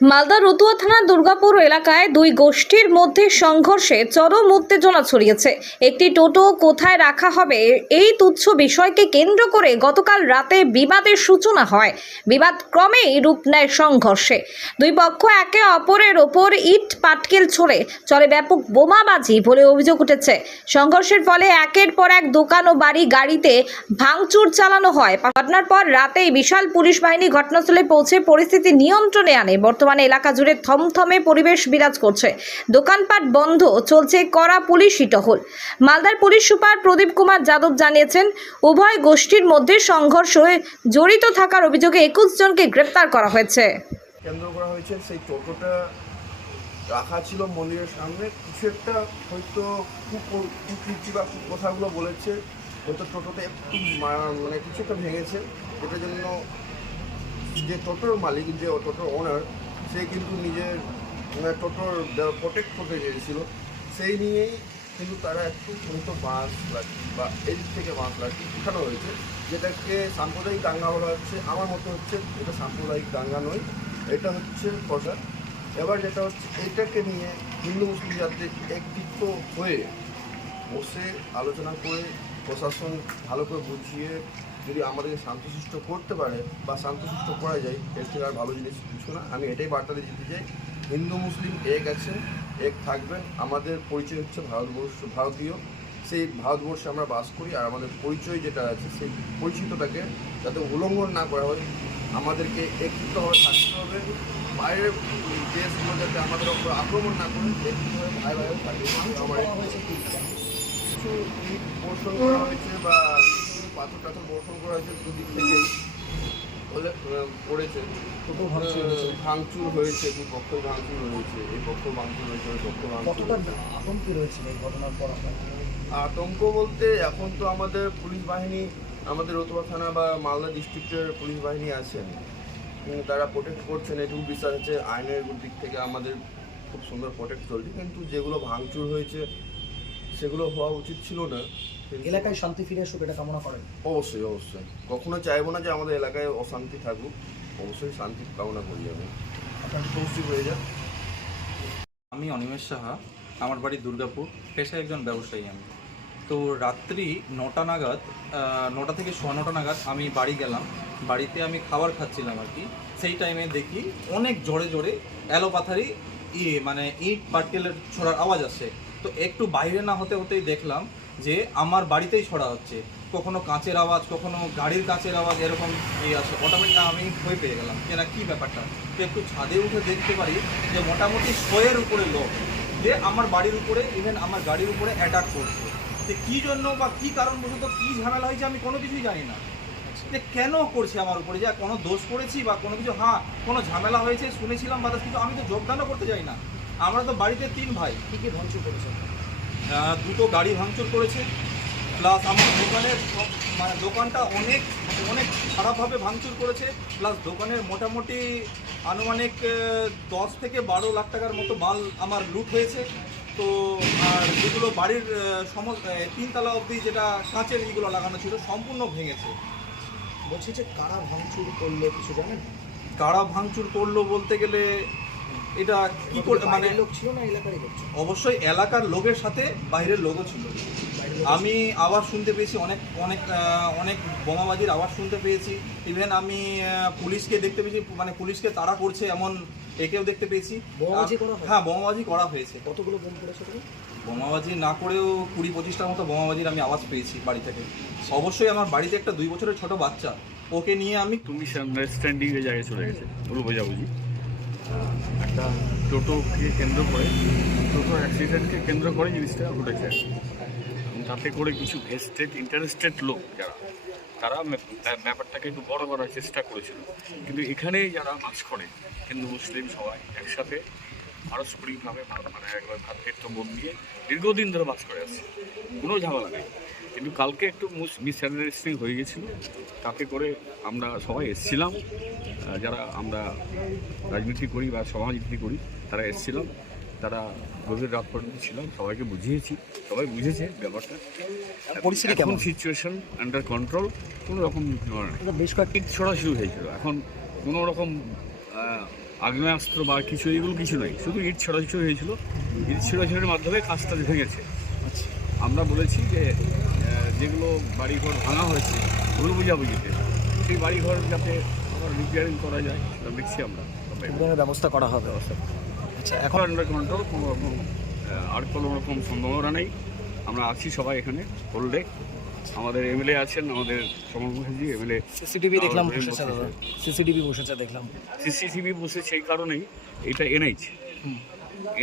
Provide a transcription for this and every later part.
মালদা রতুয়া থানার দুর্গাপুর এলাকায় দুই গোষ্ঠীর মধ্যে সংঘর্ষে চরম উত্তেজনা ছড়িয়েছে। একটি টোটো কোথায় রাখা হবে এই তুচ্ছ বিষয়কে কেন্দ্র করে গতকাল রাতে বিবাদের সূচনা হয়। বিবাদ ক্রমেই রূপ নেয় সংঘর্ষে। দুই পক্ষ একে অপরের ওপর ইট পাটকেল ছড়ে চলে ব্যাপক বোমাবাজি বলে অভিযোগ উঠেছে। সংঘর্ষের ফলে একের পর এক দোকান ও বাড়ি গাড়িতে ভাঙচুর চালানো হয়। ঘটনার পর রাতেই বিশাল পুলিশ বাহিনী ঘটনাস্থলে পৌঁছে পরিস্থিতি নিয়ন্ত্রণে আনে। বর্তমানে এলাকা জুড়ে থমথমে পরিবেশ বিরাজ করছে। দোকানপাট বন্ধ, চলছে কড়া পুলিশি টহল। মালদার পুলিশ সুপার প্রদীপ কুমার যাদব জানিয়েছেন, উভয় গোষ্ঠীর মধ্যে সংঘর্ষে জড়িত থাকার অভিযোগে 21 জনকে গ্রেপ্তার করা হয়েছে। কেন্দ্র করা হয়েছে সেই টোটোটা রাখা ছিল মন্দিরের সামনে। কিছু একটা হয়তো কুকীর্তি বা কথাগুলো বলেছে, হয়তো টোটোটা একটু মানে কিছু একটা ভেঙেছে, যেটার জন্য যে টোটোর মালিক, যে টোটোর ওনার, সে কিন্তু নিজের টোটোর প্রোটেক্ট করতে চেয়েছিল। সেই নিয়েই কিন্তু তারা একটু হয়তো বাঁশ লাঠি বা এদিক থেকে বাঁশ লাঠি উঠানো হয়েছে, যেটাকে সাম্প্রদায়িক দাঙ্গা বলা হচ্ছে। আমার মতো হচ্ছে এটা সাম্প্রদায়িক দাঙ্গা নয়, এটা হচ্ছে প্রচার। এবার যেটা হচ্ছে, এইটাকে নিয়ে হিন্দু মুসলিম যাতে একত্রিত হয়ে বসে আলোচনা করে প্রশাসন ভালো করে বুঝিয়ে যদি আমাদেরকে শান্তশিষ্ট করতে পারে বা শান্তশিষ্ট করা যায়, এর থেকে আর ভালো জিনিস কিছু না। আমি এটাই বার্তা দিয়ে দিতে চাই, হিন্দু মুসলিম এক আছেন, এক থাকবেন। আমাদের পরিচয় হচ্ছে ভারতীয়। সেই ভারতবর্ষে আমরা বাস করি, আর আমাদের পরিচয় যেটা আছে সেই পরিচিতটাকে যাতে উল্লঙ্ঘন না করা হয়, আমাদেরকে একত্রিতভাবে থাকতে হবে। বাইরের দেশগুলো যাতে আমাদের ওপর আক্রমণ না করে একত্রিতভাবে ভাই ভাই থাকে। আমার কিছু ইট বর্ষণ করা হয়েছে বা পাথর টাথর বর্ষণ করা হয়েছে, দুদিক থেকেই পড়েছে, ভাঙচুর হয়েছে, দু পক্ষই ভাঙচুর হয়েছে, এই পক্ষ ভাঙচুর হয়েছে, ওই পক্ষ ভাঙচুর হয়েছে। আতঙ্ক রয়েছে এই ঘটনার পর? আতঙ্ক বলতে এখন তো আমাদের পুলিশ বাহিনী, আমাদের রতুয়া থানা বা মালদা ডিস্ট্রিক্টের পুলিশ বাহিনী আছেন, তারা প্রোটেক্ট করছেন, এটুকু বিশ্বাস আছে। আইনের দিক থেকে আমাদের খুব সুন্দর প্রোটেক্ট চলছে, কিন্তু যেগুলো ভাঙচুর হয়েছে সেগুলো হওয়া উচিত ছিল না। এলাকায় শান্তি ফিরে আসুক, এটা কামনা করেন? অবশ্যই অবশ্যই, কখনো চাইবো না যে আমাদের এলাকায় অশান্তি থাকুক, অবশ্যই শান্তি কামনা করি আমি। আপনার তৌসিফ হয়ে যান। আমি অনিমেষ সাহা, আমার বাড়ি দুর্গাপুর, পেশায় একজন ব্যবসায়ী আমি। তো রাত্রি 9টা নাগাদ, 9টা থেকে 9:15 নাগাদ আমি বাড়ি গেলাম। বাড়িতে আমি খাবার খাচ্ছিলাম আর কি। সেই টাইমে দেখি অনেক জোরে জোরে এলোপাথারি মানে ইট পাটকেলের ছোড়ার আওয়াজ আসে। তো একটু বাইরে না হতে হতেই দেখলাম যে আমার বাড়িতেই ছড়া হচ্ছে। কখনো কাঁচের আওয়াজ, কখনো গাড়ির কাঁচের আওয়াজ, এরকম আছে। অটোমেটিক আমি ভয় পেয়ে গেলাম যে না কী ব্যাপারটা। তো একটু ছাদে উঠে দেখতে পারি যে মোটামুটি 100-এর উপরে লোক যে আমার বাড়ির উপরে, ইভেন আমার গাড়ির উপরে অ্যাটাক করছে। যে কী জন্য বা কী কারণবশত কী ঝামেলা হয়েছে আমি কোনো কিছুই জানি না, যে কেন করছে আমার উপরে, যে কোনো দোষ করেছি বা কোনো কিছু। হ্যাঁ, কোনো ঝামেলা হয়েছে শুনেছিলাম বা কিন্তু আমি তো যোগদানও করতে যাই না। আমরা তো বাড়িতে 3 ভাই। কী কী ভাঙচুর করেছে? 2টো গাড়ি ভাঙচুর করেছে, প্লাস আমার দোকানের মানে দোকানটা অনেক অনেক খারাপভাবে ভাঙচুর করেছে। প্লাস দোকানের মোটামুটি আনুমানিক 10 থেকে 12 লাখ টাকার মতো মাল আমার লুট হয়েছে। তো আর যেগুলো বাড়ির সমস্ত 3 তলা অবধি যেটা কাঁচের যেগুলো লাগানো ছিল সম্পূর্ণ ভেঙেছে। বলছি যে কারা ভাঙচুর করলো কিছু জানেন? কারা ভাঙচুর করলো বলতে গেলে এটা কি করে, মানে লোক ছিল না এলাকারই লোক? অবশ্যই এলাকার লোকের সাথে বাইরের লোকও ছিল। আমি আওয়াজ শুনতে পেয়েছি, অনেক অনেক অনেক বোমাবাজির আওয়াজ শুনতে পেয়েছি। ইভেন আমি পুলিশকে দেখতে পেয়েছি, মানে পুলিশকে তাড়া করছে এমন একেও দেখতে পেয়েছি। হ্যাঁ, বোমাবাজি করা হয়েছে। কতগুলো বোম করেছে? বোমাবাজি না করেও 20-25টার মতো বোমাবাজির আমি আওয়াজ পেয়েছি বাড়ি থেকে। অবশ্যই আমার বাড়িতে একটা 2 বছরের ছোট বাচ্চা, ওকে নিয়ে আমি মিসআন্ডারস্ট্যান্ডিংয়ের জায়গায় চলে গেছে, পুরো বোঝাবুঝি। একটা টোটোকে কেন্দ্র করে, টোটো অ্যাক্সিডেন্টকে কেন্দ্র করে জিনিসটা ঘটেছে। এবং তাতে করে কিছু ভেস্টেড ইন্টারেস্টেড লোক যারা, তারা ব্যাপারটাকে একটু বড় করার চেষ্টা করেছিল। কিন্তু এখানে যারা বাস করে, হিন্দু মুসলিম সবাই একসাথে পারস্পরিকভাবে মানে একবার ভ্রাতৃত্ব বোধ নিয়ে দীর্ঘদিন ধরে বাস করে আসছে, কোনো ঝামেলা নেই। কিন্তু কালকে একটু মিসআন্ডারস্ট্যান্ডিং হয়ে গেছিলো, তাতে করে আমরা সবাই এসেছিলাম, যারা আমরা রাজনীতি করি বা সমাজনীতি করি তারা এসেছিলাম, তারা গভীর রাত পর্যন্ত ছিলাম, সবাইকে বুঝিয়েছি, সবাই বুঝেছে ব্যাপারটা। পরিস্থিতি কেমন, সিচুয়েশন আন্ডার কন্ট্রোল, কোনো রকম বেশ কয়েকটি ছড়া শুরু হয়েছিল। এখন কোনো রকম আগ্নেয়াস্ত্র বা কিছু এগুলো কিছু নয়, শুধু ইট ছোড়াছুড়ি হয়েছিল। ইট ছোড়াছুড়ির মাধ্যমে কাজটা ভেঙেছে। আচ্ছা, আমরা বলেছি যে যেগুলো বাড়িঘর ভাঙা হয়েছে ভুল বুঝাবুঝিতে, সেই বাড়িঘর যাতে আবার রিপেয়ারিং করা যায় সেটা দেখছি আমরা। এই ধরনের ব্যবস্থা করা হবে। আচ্ছা, এখন এখন আন্ডার কন্ট্রোল, কোনো রকম আর কোনো রকম সম্ভাবনা নেই। আমরা আছি সবাই এখানে হোল্ডে। আমাদের এমএলএ আছেন, আমাদের সমর মুখার্জি এমএলএ। সিসিটিভি দেখলাম বসেছে দাদা, সিসিটিভি বসেছে দেখলাম। সিসিটিভি বসে সেই কারণেই এটা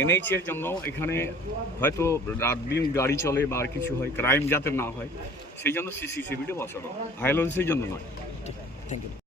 এনএইচ এর জন্য এখানে হয়তো রাত দিন গাড়ি চলে বা আর কিছু হয়, ক্রাইম যাতে না হয় সেই জন্য সিসিটিভিটা বসানো, ভায়োলেন্সের জন্য নয়। Thank you.